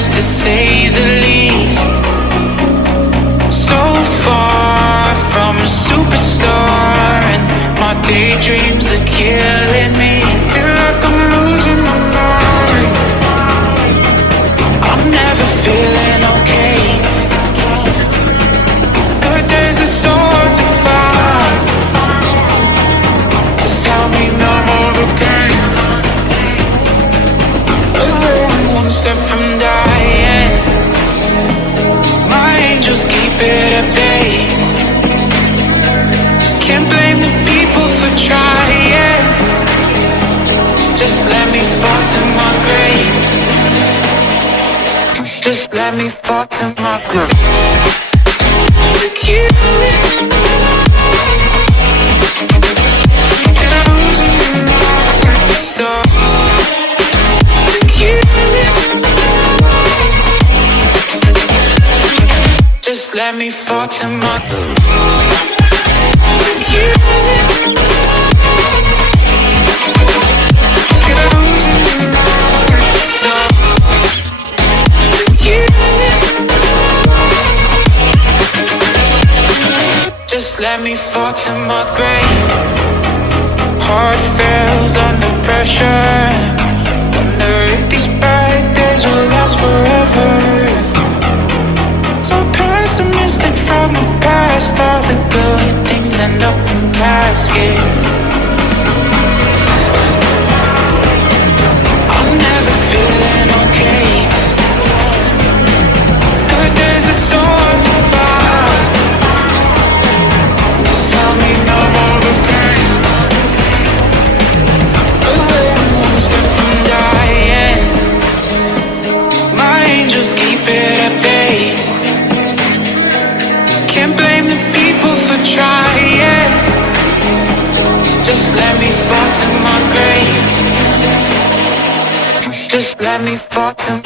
dangerous to say the least. So far from a superstar, and my daydreams are killing me. Feel like I'm losing my mind. I'm never feeling okay. Good days are so hard to find. Just help me numb all the pain. One step from dying. My angels keep it at bay. Can't blame the people for trying. Just let me fall to my grave. Just let me fall to my grave. To kill it. And I'm losing my mind at the start. To kill it. Just let me fall to my grave. To kill it. And I'm losing my mind at the start. To kill it. Just let me fall to my grave. Heart fails under pressure. Wonder if these bad days will last forever. So pessimistic from the past. All the good things end up in caskets. I'm never feeling okay. Good days are so hard to find. Just help me numb all the pain. One step from dying. My angels keep it at bay. Can't blame the people for trying. Just let me fall to my grave. Just let me fall to my